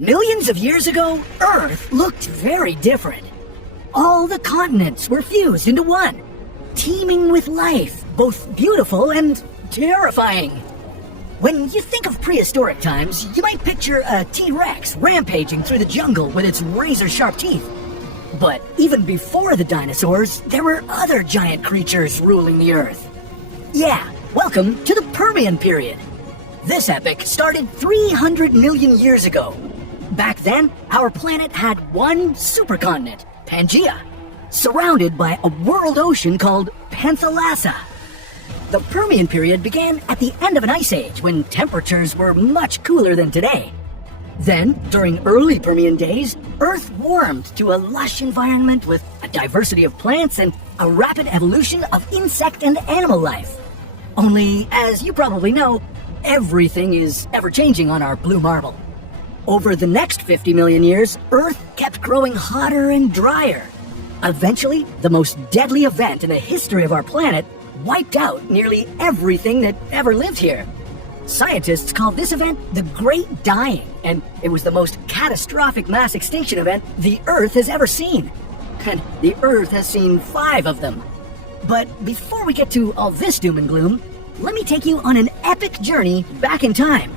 Millions of years ago, Earth looked very different. All the continents were fused into one, teeming with life, both beautiful and terrifying. When you think of prehistoric times, you might picture a T-Rex rampaging through the jungle with its razor-sharp teeth. But even before the dinosaurs, there were other giant creatures ruling the Earth. Yeah, welcome to the Permian period. This epic started 300 million years ago. Back then, our planet had one supercontinent, Pangaea, surrounded by a world ocean called Panthalassa. The Permian period began at the end of an ice age when temperatures were much cooler than today. Then, during early Permian days, Earth warmed to a lush environment with a diversity of plants and a rapid evolution of insect and animal life. Only, as you probably know, everything is ever-changing on our blue marble. Over the next 50 million years, Earth kept growing hotter and drier. Eventually, the most deadly event in the history of our planet wiped out nearly everything that ever lived here. Scientists call this event the Great Dying, and it was the most catastrophic mass extinction event the Earth has ever seen. And the Earth has seen 5 of them. But before we get to all this doom and gloom, let me take you on an epic journey back in time.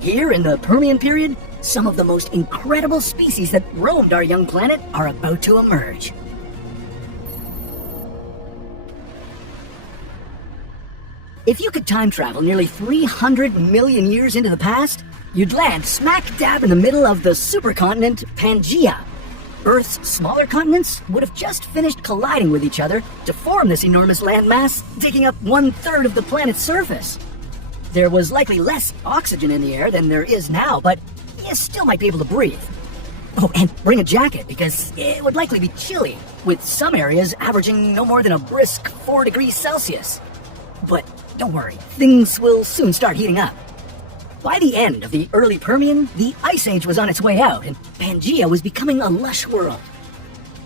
Here in the Permian period, some of the most incredible species that roamed our young planet are about to emerge. If you could time travel nearly 300 million years into the past, you'd land smack dab in the middle of the supercontinent Pangaea. Earth's smaller continents would have just finished colliding with each other to form this enormous landmass, taking up 1/3 of the planet's surface. There was likely less oxygen in the air than there is now, but you still might be able to breathe. Oh, and bring a jacket, because it would likely be chilly, with some areas averaging no more than a brisk 4 degrees Celsius. But don't worry, things will soon start heating up. By the end of the early Permian, the Ice Age was on its way out, and Pangaea was becoming a lush world.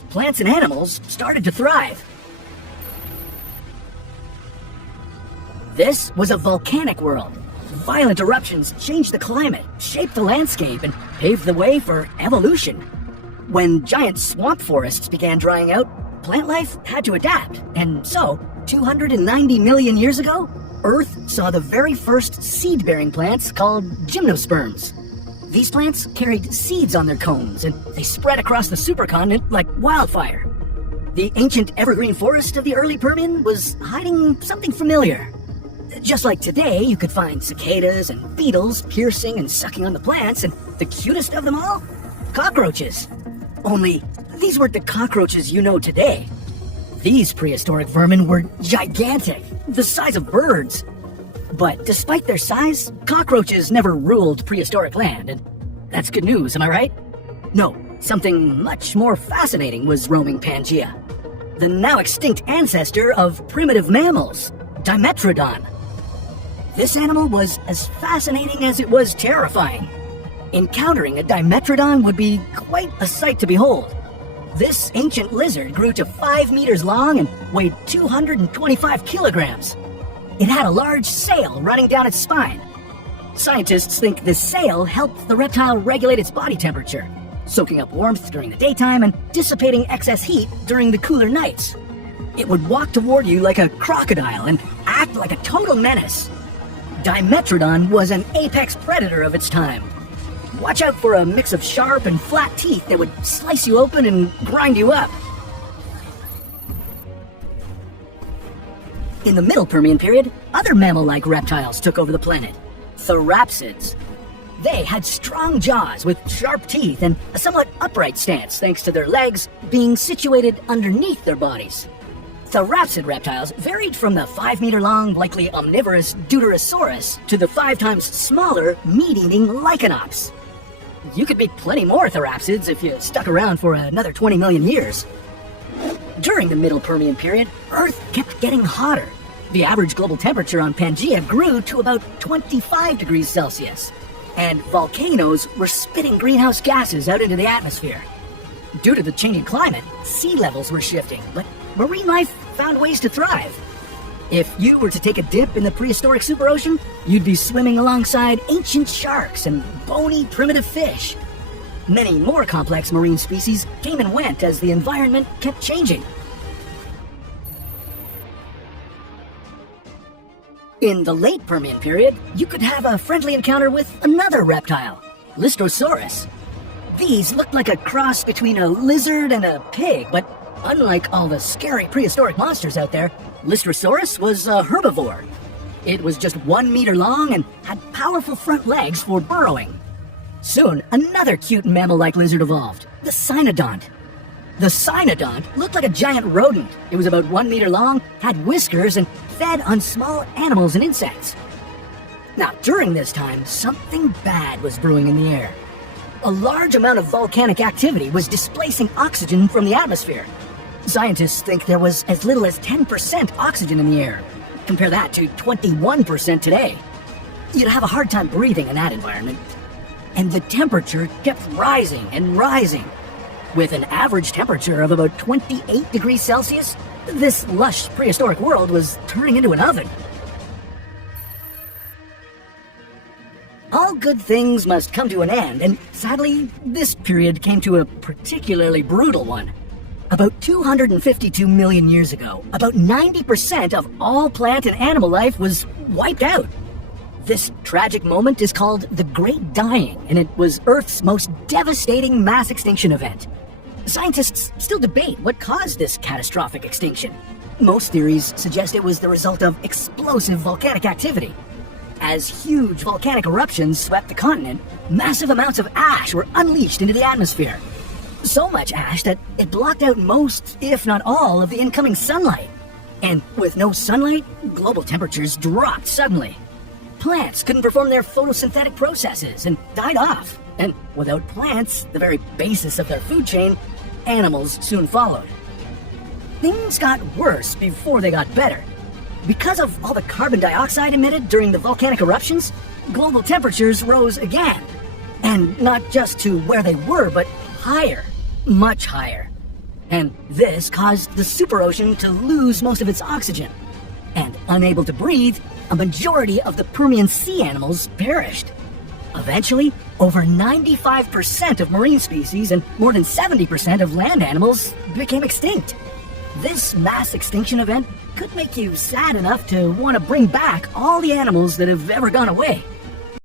Plants and animals started to thrive. This was a volcanic world. Violent eruptions changed the climate, shaped the landscape, and paved the way for evolution. When giant swamp forests began drying out, plant life had to adapt, and so, 290 million years ago, Earth saw the very first seed-bearing plants called gymnosperms. These plants carried seeds on their cones, and they spread across the supercontinent like wildfire. The ancient evergreen forest of the early Permian was hiding something familiar. Just like today, you could find cicadas and beetles piercing and sucking on the plants, and the cutest of them all? Cockroaches. Only, these weren't the cockroaches you know today. These prehistoric vermin were gigantic, the size of birds. But despite their size, cockroaches never ruled prehistoric land, and that's good news, am I right? No, something much more fascinating was roaming Pangaea. The now extinct ancestor of primitive mammals, Dimetrodon. This animal was as fascinating as it was terrifying. Encountering a Dimetrodon would be quite a sight to behold. This ancient lizard grew to 5 meters long and weighed 225 kilograms. It had a large sail running down its spine. Scientists think this sail helped the reptile regulate its body temperature, soaking up warmth during the daytime and dissipating excess heat during the cooler nights. It would walk toward you like a crocodile and act like a total menace. Dimetrodon was an apex predator of its time. Watch out for a mix of sharp and flat teeth that would slice you open and grind you up. In the Middle Permian period, other mammal-like reptiles took over the planet. Therapsids. They had strong jaws with sharp teeth and a somewhat upright stance thanks to their legs being situated underneath their bodies. Therapsid reptiles varied from the 5-meter-long, likely omnivorous Deuterosaurus to the 5 times smaller, meat-eating Lycanops. You could meet plenty more therapsids if you stuck around for another 20 million years. During the Middle Permian period, Earth kept getting hotter. The average global temperature on Pangaea grew to about 25 degrees Celsius, and volcanoes were spitting greenhouse gases out into the atmosphere. Due to the changing climate, sea levels were shifting, but marine life found ways to thrive. If you were to take a dip in the prehistoric superocean, you'd be swimming alongside ancient sharks and bony primitive fish. Many more complex marine species came and went as the environment kept changing. In the late Permian period, you could have a friendly encounter with another reptile, Lystrosaurus. These looked like a cross between a lizard and a pig, but unlike all the scary prehistoric monsters out there, Lystrosaurus was a herbivore. It was just 1 meter long and had powerful front legs for burrowing. Soon, another cute mammal-like lizard evolved, the cynodont. The cynodont looked like a giant rodent. It was about 1 meter long, had whiskers, and fed on small animals and insects. Now, during this time, something bad was brewing in the air. A large amount of volcanic activity was displacing oxygen from the atmosphere. Scientists think there was as little as 10% oxygen in the air. Compare that to 21% today. You'd have a hard time breathing in that environment. And the temperature kept rising and rising. With an average temperature of about 28 degrees Celsius, this lush prehistoric world was turning into an oven. All good things must come to an end, and sadly, this period came to a particularly brutal one. About 252 million years ago, about 90% of all plant and animal life was wiped out. This tragic moment is called the Great Dying, and it was Earth's most devastating mass extinction event. Scientists still debate what caused this catastrophic extinction. Most theories suggest it was the result of explosive volcanic activity. As huge volcanic eruptions swept the continent, massive amounts of ash were unleashed into the atmosphere. So much ash that it blocked out most, if not all, of the incoming sunlight. And with no sunlight, global temperatures dropped suddenly. Plants couldn't perform their photosynthetic processes and died off. And without plants, the very basis of their food chain, animals soon followed. Things got worse before they got better. Because of all the carbon dioxide emitted during the volcanic eruptions, global temperatures rose again. And not just to where they were, but higher, much higher. And this caused the superocean to lose most of its oxygen. And unable to breathe, a majority of the Permian sea animals perished. Eventually, over 95% of marine species and more than 70% of land animals became extinct. This mass extinction event could make you sad enough to want to bring back all the animals that have ever gone away.